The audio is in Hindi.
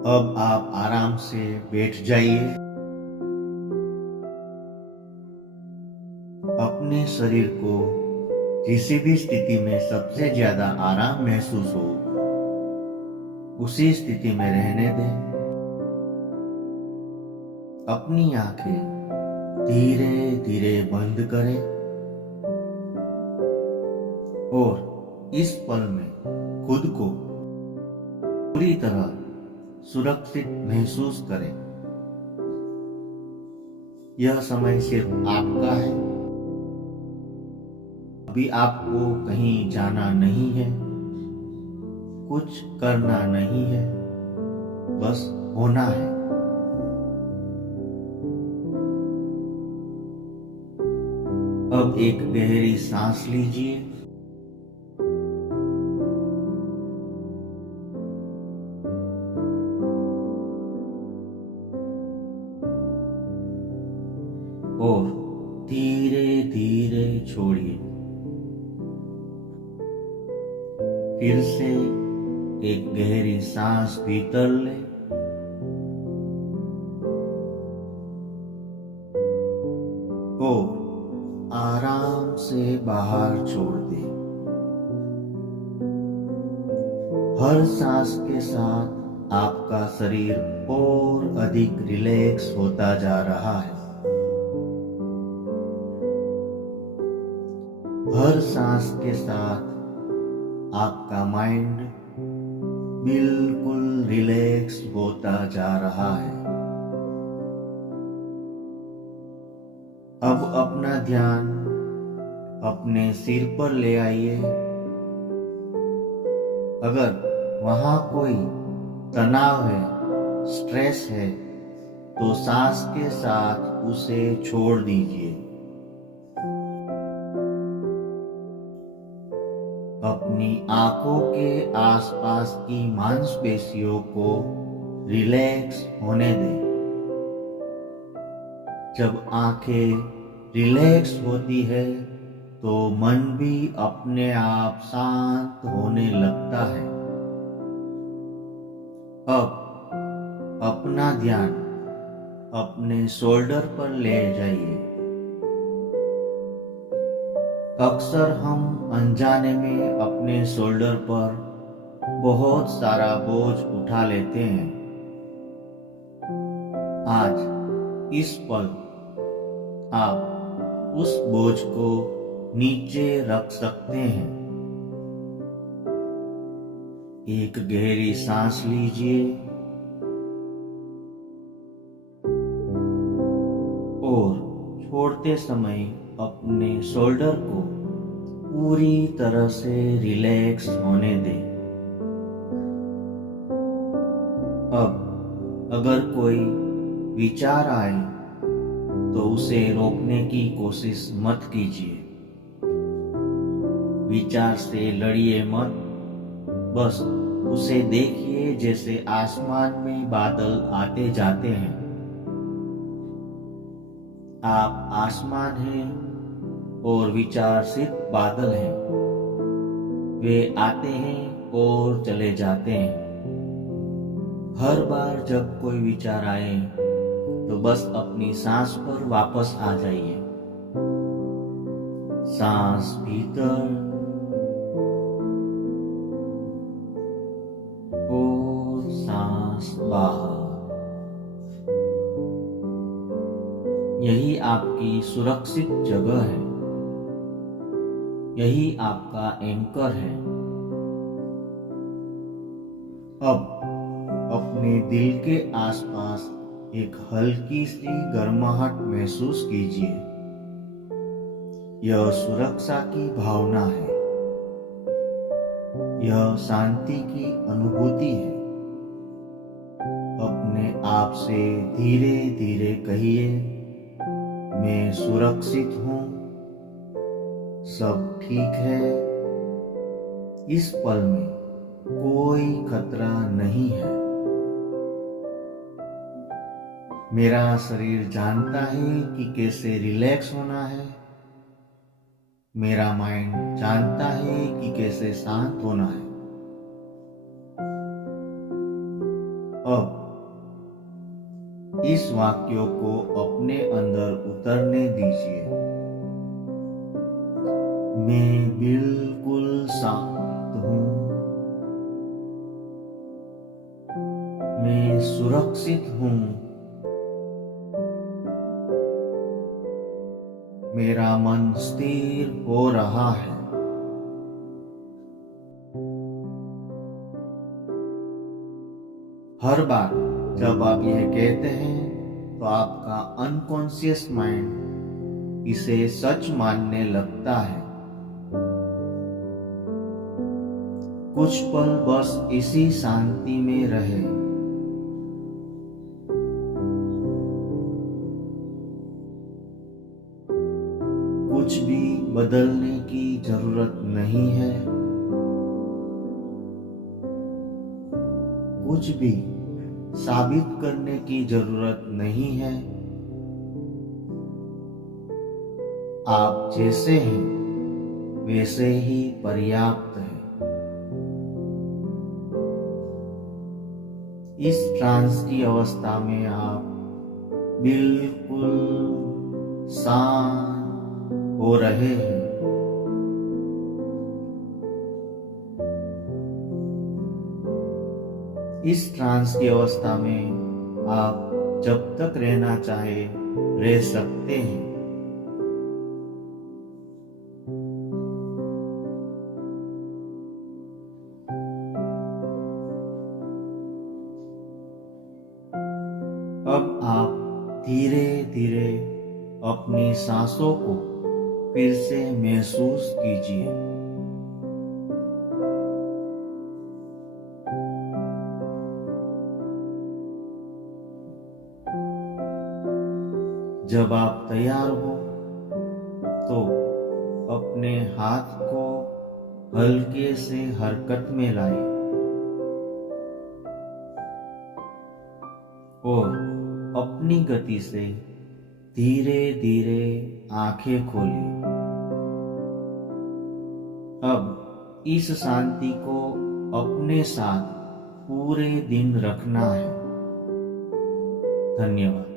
अब आप आराम से बैठ जाइए। अपने शरीर को जिस भी स्थिति में सबसे ज्यादा आराम महसूस हो उसी स्थिति में रहने दें। अपनी आंखें धीरे धीरे बंद करें और इस पल में खुद को पूरी तरह सुरक्षित महसूस करें। यह समय सिर्फ आपका है। अभी आपको कहीं जाना नहीं है, कुछ करना नहीं है, बस होना है। अब एक गहरी सांस लीजिए और धीरे धीरे छोड़िए। फिर से एक गहरी सांस भीतर ले और आराम से बाहर छोड़ दे। हर सांस के साथ आपका शरीर और अधिक रिलैक्स होता जा रहा है। हर सांस के साथ आपका माइंड बिल्कुल रिलैक्स होता जा रहा है। अब अपना ध्यान अपने सिर पर ले आइए। अगर वहां कोई तनाव है, स्ट्रेस है, तो सांस के साथ उसे छोड़ दीजिए। अपनी आंखों के आसपास की मांसपेशियों को रिलैक्स होने दें। जब आंखें रिलैक्स होती है तो मन भी अपने आप शांत होने लगता है। अब अपना ध्यान अपने शोल्डर पर ले जाइए। अक्सर हम अनजाने में अपने शोल्डर पर बहुत सारा बोझ उठा लेते हैं। आज इस पल आप उस बोझ को नीचे रख सकते हैं। एक गहरी सांस लीजिए और छोड़ते समय अपने शोल्डर को पूरी तरह से रिलैक्स होने दें। अब अगर कोई विचार आए तो उसे रोकने की कोशिश मत कीजिए। विचार से लड़िए मत, बस उसे देखिए जैसे आसमान में बादल आते जाते हैं। आप आसमान हैं और विचार सिर्फ बादल हैं। वे आते हैं और चले जाते हैं। हर बार जब कोई विचार आए तो बस अपनी सांस पर वापस आ जाइए। सांस भीतर और सांस बाहर। यही आपकी सुरक्षित जगह है। यही आपका एंकर है। अब अपने दिल के आसपास एक हल्की सी गर्माहट महसूस कीजिए। यह सुरक्षा की भावना है। यह शांति की अनुभूति है। अपने आप से धीरे धीरे कहिए, मैं सुरक्षित हूँ, सब ठीक है, इस पल में कोई खतरा नहीं है। मेरा शरीर जानता है कि कैसे रिलैक्स होना है। मेरा माइंड जानता है कि कैसे शांत होना है। अब इस वाक्यों को अपने अंदर उतरने दीजिए। मैं बिल्कुल शांत हूँ। मैं सुरक्षित हूँ। मेरा मन स्थिर हो रहा है। हर बार जब आप यह कहते हैं तो आपका अनकॉन्शियस माइंड इसे सच मानने लगता है। कुछ पल बस इसी शांति में रहे। कुछ भी बदलने की जरूरत नहीं है। कुछ भी साबित करने की जरूरत नहीं है। आप जैसे हैं वैसे ही पर्याप्त है। इस ट्रांस की अवस्था में आप बिल्कुल शांत हो रहे हैं। इस ट्रांस की अवस्था में आप जब तक रहना चाहे रह सकते हैं। अब आप धीरे धीरे अपनी सांसों को फिर से महसूस कीजिए। जब आप तैयार हो तो अपने हाथ को हल्के से हरकत में लाएं और अपनी गति से धीरे धीरे आंखें खोलिए। अब इस शांति को अपने साथ पूरे दिन रखना है। धन्यवाद।